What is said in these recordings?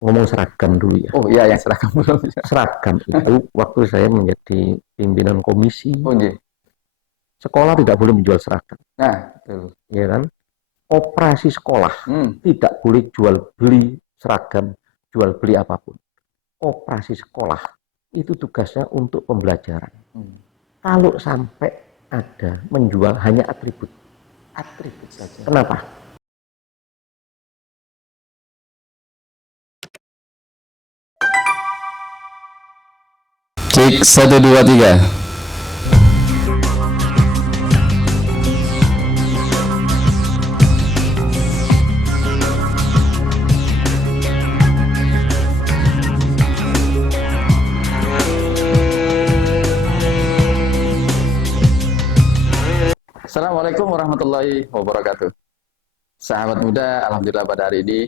ngomong seragam dulu ya. Oh iya, yang seragam belum ya. Seragam itu waktu saya menjadi pimpinan komisi, Oh iya. sekolah tidak boleh menjual seragam, Nah, betul. ya kan? Operasi sekolah Hmm. tidak boleh jual beli seragam, jual beli apapun. Operasi sekolah itu tugasnya untuk pembelajaran. Hmm. Kalau sampai ada menjual hanya atribut, Atribut saja. kenapa? Cek 1 2 3. Assalamualaikum warahmatullahi wabarakatuh. Sahabat muda, alhamdulillah pada hari ini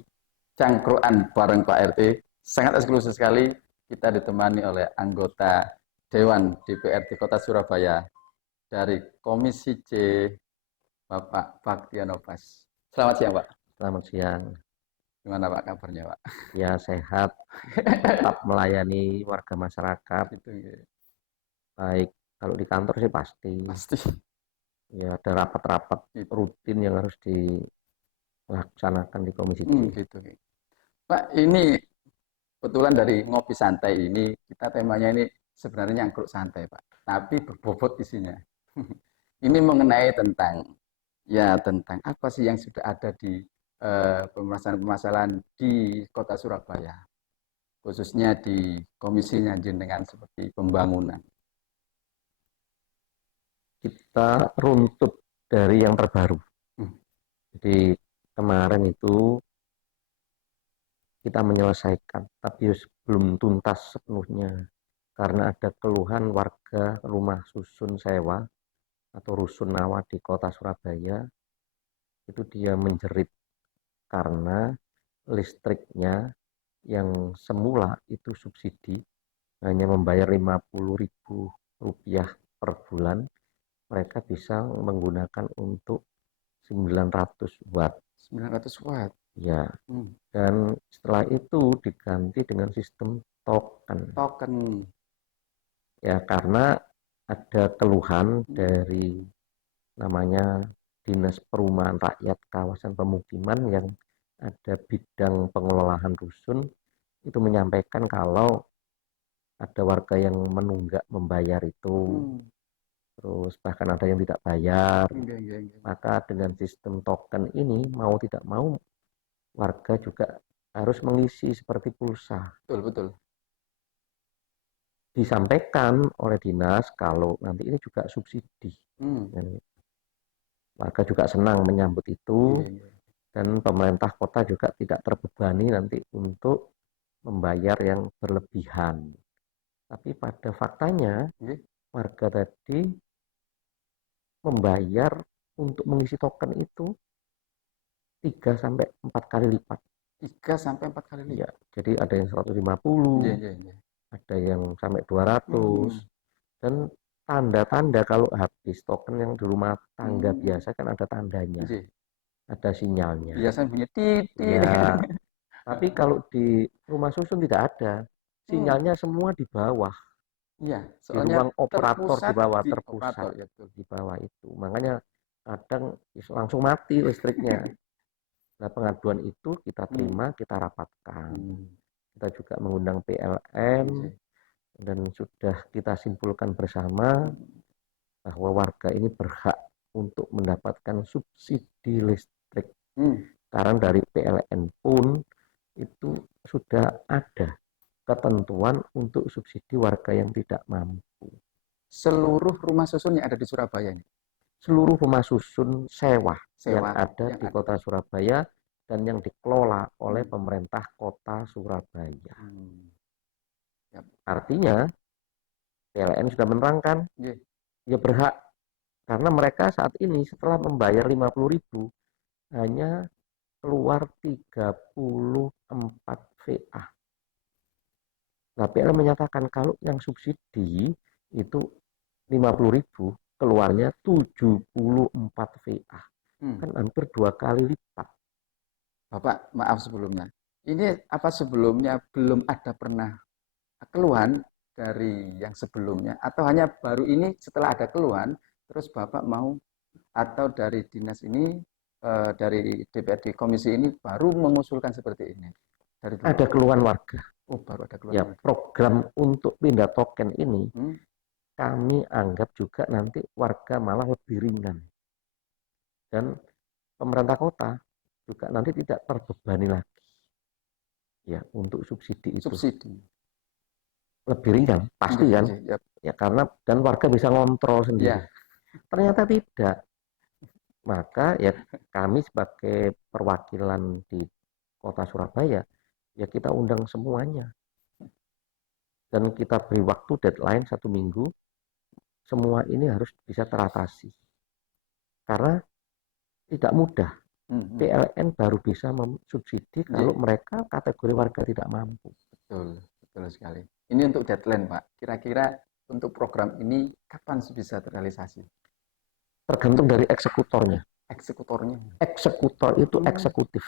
cangkruan bareng Pak RT sangat eksklusif sekali. Kita ditemani oleh anggota Dewan DPRD Kota Surabaya dari Komisi C, Bapak Baktiano Bas. Selamat siang, Pak. Selamat siang. Gimana Pak kabarnya, Pak? Ya sehat, tetap melayani warga masyarakat. Gitu, ya. Baik, kalau di kantor sih pasti. Pasti. Ya ada rapat-rapat Gitu. rutin yang harus dilaksanakan di Komisi C. Gitu. Pak, ini kebetulan dari ngopi santai ini, kita temanya ini sebenarnya nyangkruk santai, Pak. Tapi berbobot isinya. Ini mengenai tentang apa sih yang sudah ada di permasalahan-permasalahan di Kota Surabaya, khususnya di komisinya jenengan seperti pembangunan. Kita runtut dari yang terbaru. Hmm. Jadi kemarin itu kita menyelesaikan, tapi belum tuntas sepenuhnya karena ada keluhan warga rumah susun sewa atau rusunawa di Kota Surabaya. Itu dia menjerit karena listriknya yang semula itu subsidi hanya membayar Rp50.000 per bulan, mereka bisa menggunakan untuk 900 watt. 900 watt. Ya, Hmm. dan setelah itu diganti dengan sistem token. Token. Ya, karena ada keluhan dari namanya Dinas Perumahan Rakyat Kawasan Pemukiman yang ada bidang pengelolaan rusun, itu menyampaikan kalau ada warga yang menunggak membayar itu, terus bahkan ada yang tidak bayar. Maka dengan sistem token ini mau tidak mau warga juga harus mengisi seperti pulsa. Betul. Disampaikan oleh dinas kalau nanti ini juga subsidi. Warga juga senang menyambut itu, dan pemerintah kota juga tidak terbebani nanti untuk membayar yang berlebihan. Tapi pada faktanya warga tadi membayar untuk mengisi token itu 3 sampai 4 kali lipat. 3 sampai 4 kali lipat. Ya, jadi ada yang 150, ada yang sampai 200. Dan tanda-tanda kalau habis token yang di rumah tangga biasa kan ada tandanya. Ada sinyalnya. Biasanya bunyi titit. Ya, tapi kalau di rumah susun tidak ada. Sinyalnya semua di bawah. Iya, Di soalnya ruang operator di bawah, terpusat operator, ya, betul. di bawah itu. Makanya kadang langsung mati listriknya. Nah, pengaduan itu kita terima, kita rapatkan. Kita juga mengundang PLN dan sudah kita simpulkan bersama bahwa warga ini berhak untuk mendapatkan subsidi listrik. Karena dari PLN pun itu sudah ada ketentuan untuk subsidi warga yang tidak mampu. Seluruh rumah susun yang ada di Surabaya ini? Seluruh rumah susun sewa yang ada di Kota Surabaya dan yang dikelola oleh pemerintah Kota Surabaya. Artinya PLN sudah menerangkan, ya berhak, karena mereka saat ini setelah membayar 50.000 hanya keluar 34 VA. Nah, PLN menyatakan kalau yang subsidi itu 50.000, keluarnya 74 VA. Kan hampir 2 kali lipat. Bapak, maaf sebelumnya. Ini apa sebelumnya belum ada pernah keluhan dari yang sebelumnya atau hanya baru ini setelah ada keluhan terus Bapak mau atau dari dinas ini dari DPRD komisi ini baru mengusulkan seperti ini dari dulu? Ada keluhan warga. Oh, baru ada keluhan Ya, warga. program untuk pindah token ini Hmm, kami anggap juga nanti warga malah lebih ringan. Dan pemerintah kota juga nanti tidak terbebani lagi ya untuk subsidi itu. subsidi. Lebih ringan, pasti Iya, kan? iya, iya. Ya karena dan warga bisa ngontrol sendiri. Iya. Ternyata tidak. Maka ya kami sebagai perwakilan di Kota Surabaya, ya kita undang semuanya. Dan kita beri waktu deadline 1 minggu, semua ini harus bisa teratasi. Karena tidak mudah. PLN baru bisa subsidi kalau mereka kategori warga tidak mampu. Betul, betul sekali. Ini untuk deadline, Pak. Kira-kira untuk program ini kapan bisa terrealisasi? Tergantung dari eksekutornya. Eksekutornya. Eksekutor itu eksekutif.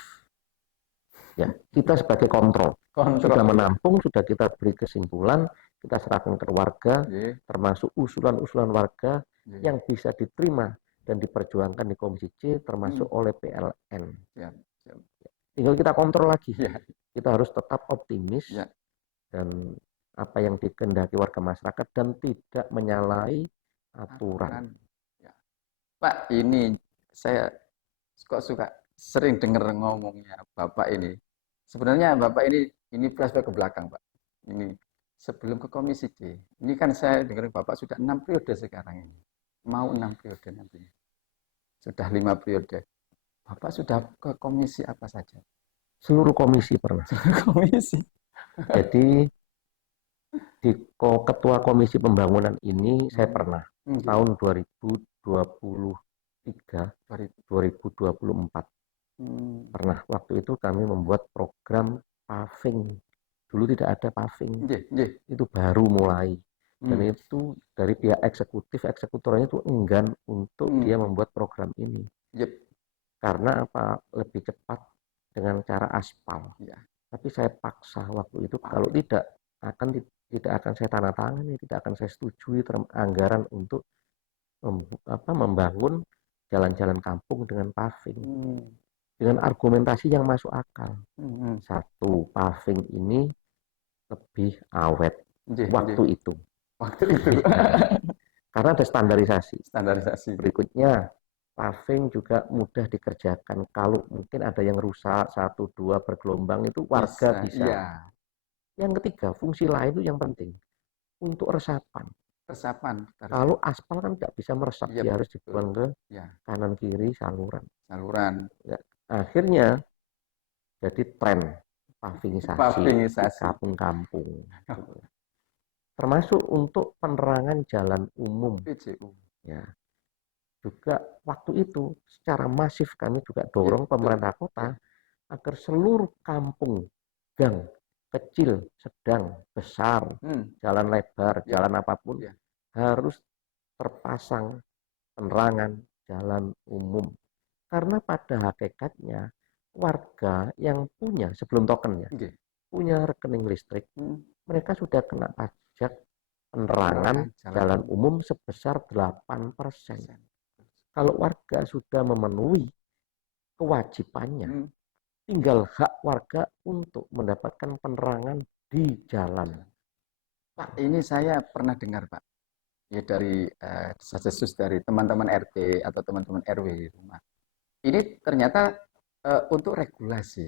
Ya, kita sebagai kontrol. Sudah menampung, sudah kita beri kesimpulan, kita serahkan ke warga, termasuk usulan-usulan warga yang bisa diterima dan diperjuangkan di Komisi C, termasuk oleh PLN. Tinggal kita kontrol lagi. Kita harus tetap optimis dan apa yang dikehendaki warga masyarakat dan tidak menyalahi aturan. Pak, ini saya kok suka sering dengar ngomongnya Bapak ini. Sebenarnya Bapak ini flashback ke belakang, Pak. Ini sebelum ke Komisi C. Ini kan saya dengar Bapak sudah 6 periode sekarang ini. Mau 6 periode nantinya. Sudah 5 periode. Bapak sudah ke komisi apa saja? Seluruh komisi pernah. Komisi. Jadi di ketua komisi pembangunan ini saya pernah tahun 2023 2024 pernah. Waktu itu kami membuat program paving. Dulu tidak ada paving. Itu baru mulai. Dan itu dari pihak eksekutornya itu enggan untuk dia membuat program ini. Karena apa? Lebih cepat dengan cara aspal. Tapi saya paksa waktu itu kalau tidak akan saya tanda tangani, tidak akan saya setujui anggaran untuk membangun jalan-jalan kampung dengan paving. Dengan argumentasi yang masuk akal. Satu, paving ini lebih awet waktu itu. Karena ada standarisasi. Berikutnya, paving juga mudah dikerjakan. Kalau mungkin ada yang rusak, 1-2 bergelombang itu warga bisa. Yang ketiga, fungsi lain itu yang penting. Untuk resapan. Kalau aspal kan tidak bisa meresap, dia harus dibuang ke kanan kiri saluran. Ya, akhirnya jadi tren pavingisasi di kampung-kampung. Termasuk untuk penerangan jalan umum. Ya. Juga waktu itu secara masif kami juga dorong pemerintah kota agar seluruh kampung, gang, kecil, sedang, besar, jalan lebar, jalan apapun harus terpasang penerangan jalan umum. Karena pada hakikatnya warga yang punya sebelum tokennya punya rekening listrik, mereka sudah kena pajak penerangan jalan umum sebesar 8%. Kalau warga sudah memenuhi kewajibannya, tinggal hak warga untuk mendapatkan penerangan di jalan. Pak, ini saya pernah dengar, Pak. Ya dari desas-desus dari teman-teman RT atau teman-teman RW di rumah. Ini ternyata untuk regulasi,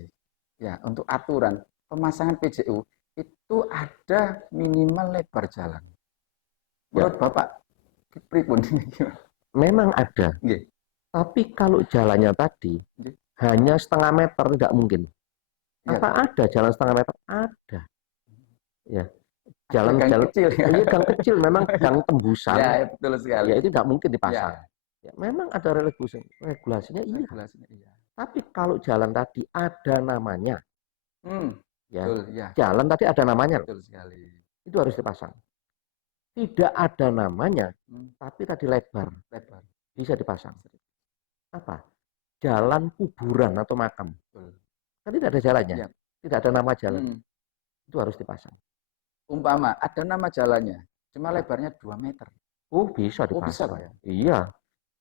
ya, untuk aturan pemasangan PJU itu ada minimal lebar jalan. Menurut Bapak, pripun ini gimana? Memang ada. Tapi kalau jalannya tadi hanya setengah meter tidak mungkin. Apa ada jalan setengah meter? Ada. Ya. Jalan kecil, gang kecil memang gang tembusan. Ya, betul sekali. Ya itu tidak mungkin dipasang. Ya, memang ada regulasinya, iya. Tapi kalau jalan tadi ada namanya, jalan tadi ada namanya, betul sekali. Itu harus dipasang. Tidak ada namanya, tapi tadi lebar, bisa dipasang. Apa? Jalan kuburan atau makam. Kan tidak ada jalannya. tidak ada nama jalan, Hmm. itu harus dipasang. Umpama ada nama jalannya, cuma lebarnya 2 meter. Oh, bisa Oh bisa Pak dipasang. ya? Iya,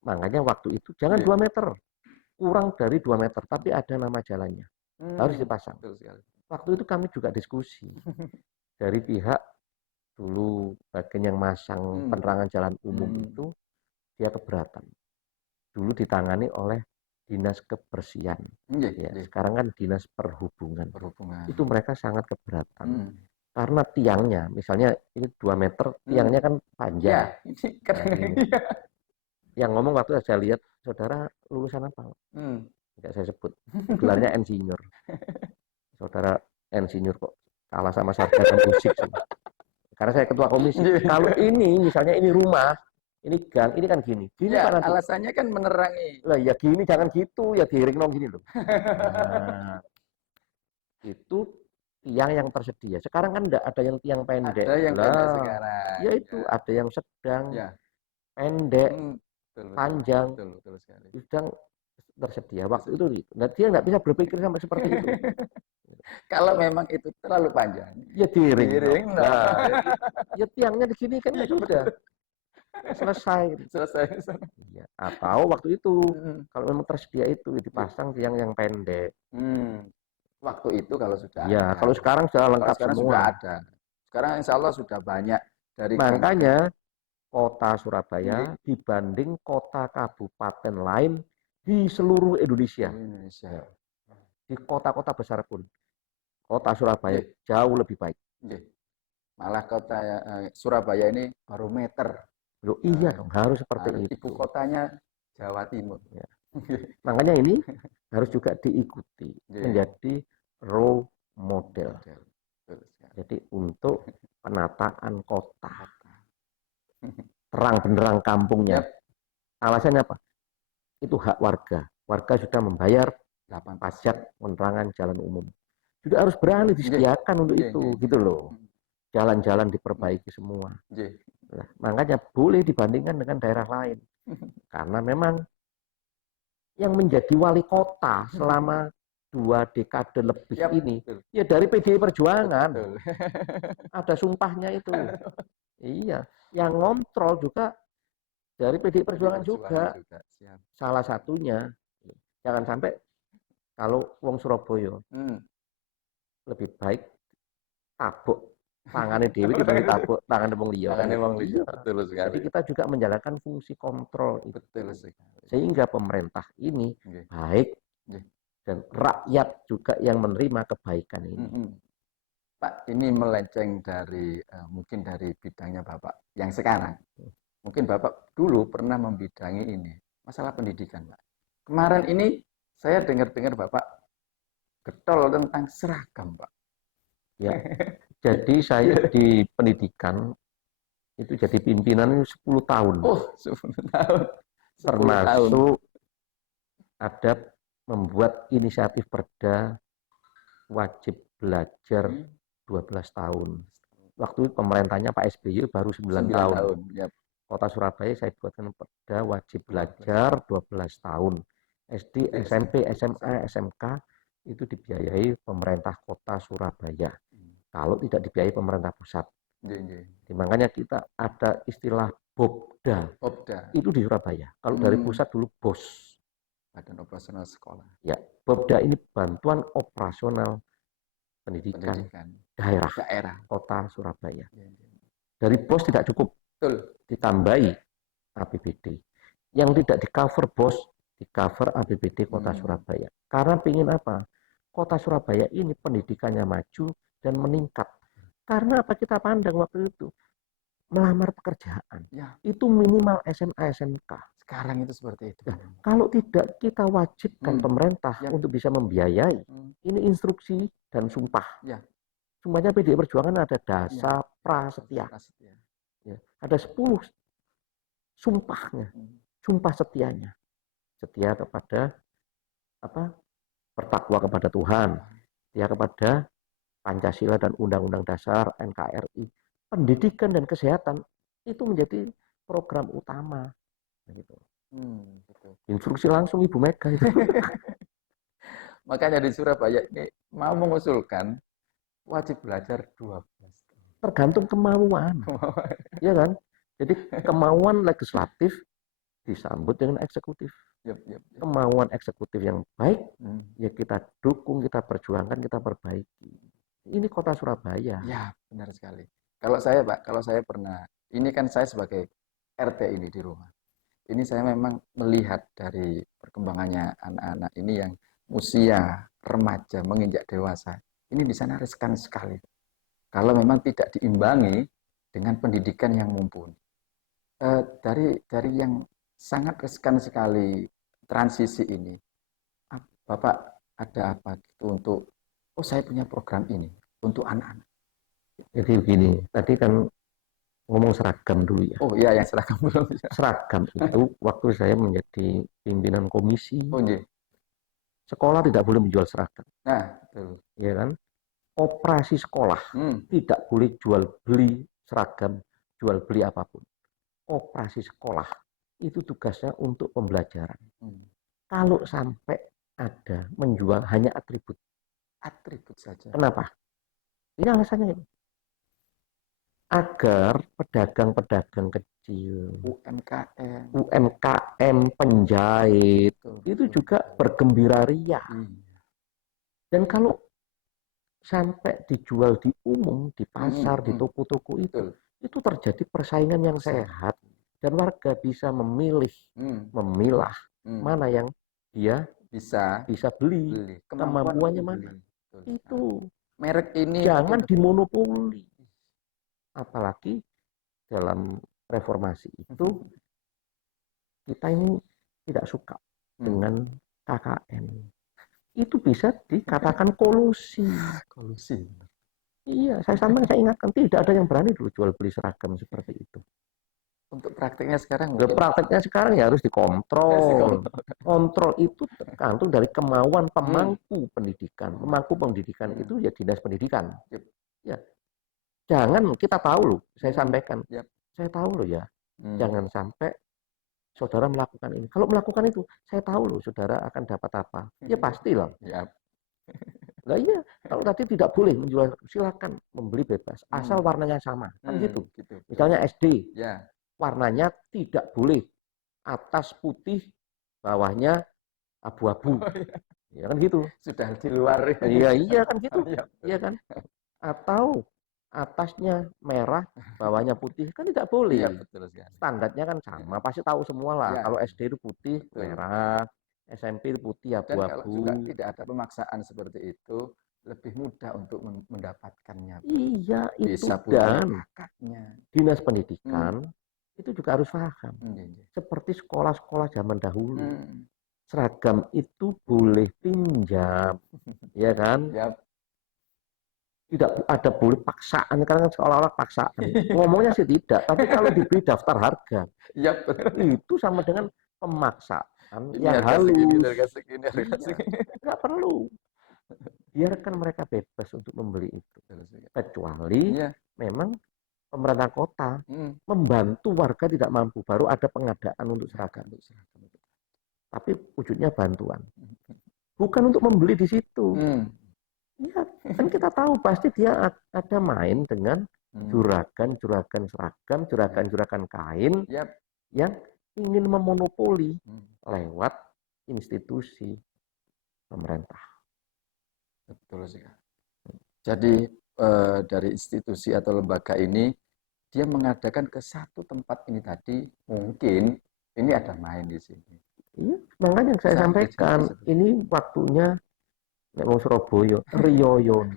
makanya waktu itu jangan Iya. 2 meter, kurang dari 2 meter, tapi ada nama jalannya, harus dipasang. Betul sekali. Waktu itu kami juga diskusi dari pihak dulu bagian yang masang penerangan jalan umum itu, dia keberatan. Dulu ditangani oleh dinas kebersihan. Iya, Ya, iya. sekarang kan dinas perhubungan. Perhubungan. Itu mereka sangat keberatan. Hmm. Karena tiangnya, misalnya ini 2 meter, tiangnya kan panjang. Ya, ini kan Nah, ini. Yang ngomong waktu saya lihat, saudara lulusan apa? Tidak saya sebut. Gelarnya insinyur. Saudara insinyur kok kalah sama sarjana musik sih. Karena saya ketua komisi. Kalau ini misalnya ini rumah, ini gang, ini kan gini. Gini ya, Pak nanti. alasannya kan menerangi. Lah ya gini, jangan gitu, ya diiring dong gini loh. Nah, itu tiang yang tersedia. Sekarang kan enggak ada yang tiang pendek. Ada yang pendek sekarang. Ya itu, ya. ada yang sedang, Ya. pendek, betul, panjang, betul sekali. sedang tersedia. Waktu itu gitu. Nah, dia nggak bisa berpikir sampai seperti itu. Kalau memang itu terlalu panjang, ya diiring. Nah, ya tiangnya di sini kan sudah selesai. Ya. Atau waktu itu kalau memang tersedia itu dipasang tiang yang pendek. Waktu itu kalau sudah ya, ada. kalau sekarang sudah lengkap sekarang semua. Sudah ada. Sekarang insya Allah sudah banyak dari makanya kota Surabaya dibanding kota kabupaten lain di seluruh Indonesia. Di kota-kota besar pun kota Surabaya jauh lebih baik. Malah kota Surabaya ini barometer. Loh, iya dong, harus seperti itu. Ibu kotanya Jawa Timur. Ya. Makanya ini harus juga diikuti menjadi role model. Jadi untuk penataan kota, terang benderang kampungnya. Alasannya apa? Itu hak warga. Warga sudah membayar pajak penerangan jalan umum. Juga harus berani disediakan untuk itu, gitu loh. Jalan-jalan diperbaiki semua. Nah, makanya boleh dibandingkan dengan daerah lain. Karena memang yang menjadi wali kota selama 2 dekade lebih ini, ya dari PDI Perjuangan. Ada sumpahnya itu. Iya, yang ngontrol juga dari PDI Perjuangan juga. Salah satunya, jangan sampai kalau wong Surabaya lebih baik tabuk tangannya dewi kita tabuk tangan wong liya. Betul sekali. Jadi kita juga menjalankan fungsi kontrol itu. Betul sekali. Sehingga pemerintah ini baik dan rakyat juga yang menerima kebaikan ini. Pak, ini melenceng dari mungkin dari bidangnya Bapak yang sekarang. Mungkin Bapak dulu pernah membidangi ini, masalah pendidikan, Pak. Kemarin ini saya dengar-dengar Bapak getol tentang seragam, Pak. Ya. Jadi saya di pendidikan itu jadi pimpinan 10 tahun. Oh, 10 tahun. 10 Termasuk ada membuat inisiatif perda wajib belajar 12 tahun. Waktu itu pemerintahnya Pak SBY baru 9 tahun. Kota Surabaya saya buatkan perda wajib belajar 12 tahun. SD, SMP, SMA, SMK itu dibiayai pemerintah kota Surabaya. Kalau tidak dibiayai pemerintah pusat. Jadi, makanya kita ada istilah Bobda. Itu di Surabaya. Kalau dari pusat dulu BOS. Badan Operasional Sekolah. Ya, Bobda ini bantuan operasional pendidikan daerah kota Surabaya. Dari BOS tidak cukup. Ditambahi APBD. Yang tidak di-cover BOS, di-cover APBD kota Surabaya. Karena ingin apa? Kota Surabaya ini pendidikannya maju dan meningkat. Karena apa kita pandang waktu itu? Melamar pekerjaan. Itu minimal SMA, SMK. Sekarang itu seperti itu. Nah, kalau tidak kita wajibkan pemerintah untuk bisa membiayai. Ini instruksi dan sumpah. Sumpahnya PDI Perjuangan ada dasa prasetya. Ya, ada 10 sumpahnya. Sumpah setianya. Setia kepada bertakwa kepada Tuhan. Setia kepada Pancasila dan Undang-Undang Dasar NKRI, pendidikan dan kesehatan itu menjadi program utama. Gitu. Instruksi langsung Ibu Mega itu. Makanya di Surabaya ini mau mengusulkan wajib belajar 12 tahun. Tergantung kemauan, ya kan? Jadi kemauan legislatif disambut dengan eksekutif. Yap, yap, yap. Kemauan eksekutif yang baik, ya kita dukung, kita perjuangkan, kita perbaiki. Ini kota Surabaya. Ya, benar sekali. Kalau saya, Pak, kalau saya pernah, ini kan saya sebagai RT ini di rumah. Ini saya memang melihat dari perkembangannya anak-anak ini yang usia remaja menginjak dewasa. Ini di sana riskan sekali. Kalau memang tidak diimbangi dengan pendidikan yang mumpuni. Dari yang sangat riskan sekali transisi ini, Bapak ada apa gitu untuk, oh saya punya program ini untuk anak-anak. Jadi begini, tadi kan ngomong seragam dulu ya. Oh iya, yang seragam belum. Seragam itu waktu saya menjadi pimpinan komisi, Oh iya. sekolah tidak boleh menjual seragam. Nah, betul. Ya kan? Operasi sekolah tidak boleh jual beli seragam, jual beli apapun. Operasi sekolah itu tugasnya untuk pembelajaran. Kalau sampai ada menjual hanya atribut saja. Kenapa? Ini alasannya agar pedagang-pedagang kecil, UMKM, penjahit, itu juga bergembira ria. Dan kalau sampai dijual di umum, di pasar, di toko-toko itu terjadi persaingan yang sehat. Dan warga bisa memilih, memilah mana yang dia bisa beli. Kemampuannya mana. Itu merek ini jangan dimonopoli. Apalagi dalam reformasi itu kita ini tidak suka dengan KKN. Itu bisa dikatakan kolusi. Iya, saya ingatkan tidak ada yang berani dulu jual beli seragam seperti itu. Untuk prakteknya sekarang prakteknya sekarang ya harus dikontrol. Kontrol itu tergantung dari kemauan pemangku pendidikan. Pemangku pendidikan itu ya dinas pendidikan. Ya. Jangan, kita tahu loh, saya sampaikan. Saya tahu loh ya. Jangan sampai saudara melakukan ini. Kalau melakukan itu, saya tahu loh saudara akan dapat apa. Ya pastilah. Nah iya, kalau tadi tidak boleh menjual, silakan membeli bebas. Asal warnanya sama. Kan gitu. Misalnya SD. Warnanya tidak boleh atas putih, bawahnya abu-abu. Ya kan gitu. Sudah di luar. Iya kan gitu. Iya kan. Atau atasnya merah, bawahnya putih, kan tidak boleh. Iya, betul sekali. Standarnya kan sama, pasti tahu semua lah. Kalau SD itu putih, merah, SMP itu putih, abu-abu. Dan kalau juga tidak ada pemaksaan seperti itu, lebih mudah untuk mendapatkannya. Iya, itu bisa dan dinas pendidikan itu juga harus paham. Seperti sekolah-sekolah zaman dahulu. Seragam itu boleh pinjam, ya kan? Tidak ada boleh paksaan, karena seolah-olah paksaan. Ngomongnya sih tidak, tapi kalau diberi daftar harga, itu sama dengan pemaksaan yang halus. Nggak perlu. Biarkan mereka bebas untuk membeli itu. Kecuali memang pemerintah kota membantu warga tidak mampu, baru ada pengadaan untuk seragam. Tapi wujudnya bantuan. Bukan untuk membeli di situ. Iya, kan kita tahu pasti dia ada main dengan juragan-juragan seragam, juragan-juragan kain yang ingin memonopoli lewat institusi pemerintah. Betul sekali. Jadi dari institusi atau lembaga ini dia mengadakan ke satu tempat ini tadi, mungkin ini ada main di sini. Iya, makanya yang saya sampaikan ini waktunya nek wong Surabaya, riyoyon.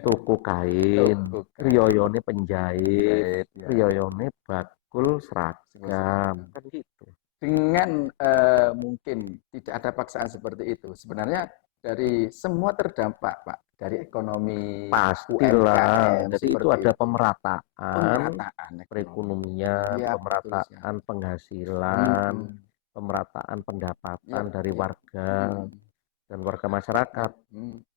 Toko kain, riyoyone penjahit, riyoyone bakul seragam, kan gitu. Dengan mungkin tidak ada paksaan seperti itu. Sebenarnya dari semua terdampak, Pak, dari ekonomi, pastilah. Jadi itu ada pemerataan perekonomian, pemerataan penghasilan, pemerataan pendapatan dari warga. Dan warga masyarakat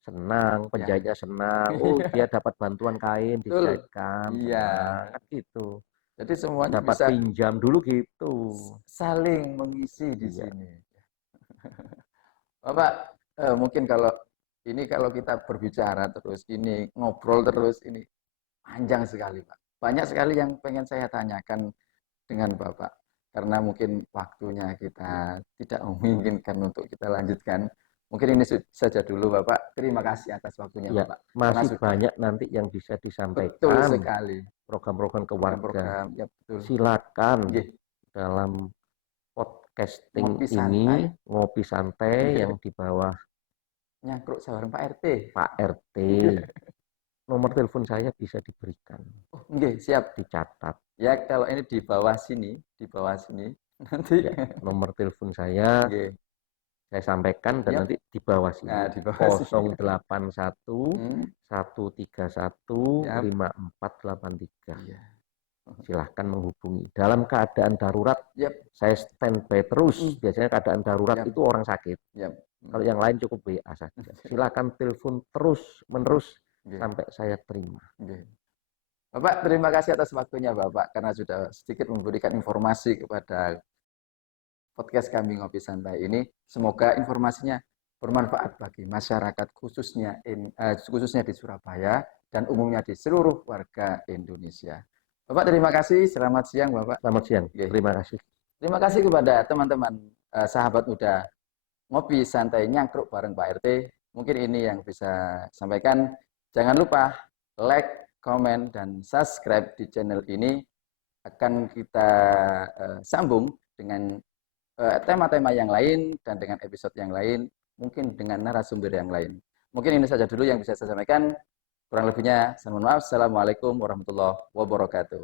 senang, penjahitnya senang, oh dia dapat bantuan kain dijahitkan, senang, kan gitu. Jadi semuanya dapat bisa pinjam dulu gitu, saling mengisi di sini. Bapak, mungkin kalau kita berbicara terus, ini ngobrol terus, ini panjang sekali, Pak. Banyak sekali yang pengen saya tanyakan dengan Bapak. Karena mungkin waktunya kita tidak memungkinkan untuk kita lanjutkan. Mungkin ini saja dulu, Bapak. Terima kasih atas waktunya, Ya, Bapak. Karena masih sudah banyak nanti yang bisa betul disampaikan, sekali. program-program keluarga. Program-program, ya betul. Silakan Nggih, dalam podcasting ngopi ini santai, ngopi santai yang di bawah nyangkruk sawareng Pak RT. Pak RT. Nomor telepon saya bisa diberikan, Oh, nggih, siap. dicatat. Ya, kalau ini di bawah sini nanti. Ya, nomor telepon saya Nggih, sampaikan dan siap. nanti di bawah sini Nah, di bawah sini. 081 Hmm, 131 siap. 5483. Iya. Silahkan menghubungi. Dalam keadaan darurat, Yap. saya standby terus. Mm-mm. Biasanya keadaan darurat Yap. itu orang sakit. Yap. Kalau yang lain cukup WA saja. Silakan telepon terus menerus Nggih. sampai saya terima. Nggih. Bapak, terima kasih atas waktunya Bapak karena sudah sedikit memberikan informasi kepada podcast kami Ngopi Santai ini. Semoga informasinya bermanfaat bagi masyarakat khususnya di Surabaya dan umumnya di seluruh warga Indonesia. Bapak, terima kasih. Selamat siang, Bapak. Selamat siang. Nggih. Terima kasih. Terima kasih kepada teman-teman sahabat muda Ngopi Santai Nyangkruk bareng Pak RT. Mungkin ini yang bisa sampaikan. Jangan lupa like, komen, dan subscribe di channel ini. Akan kita sambung dengan tema-tema yang lain dan dengan episode yang lain, mungkin dengan narasumber yang lain. Mungkin ini saja dulu yang bisa saya sampaikan. Kurang lebihnya, saya mohon maaf. Assalamualaikum warahmatullahi wabarakatuh.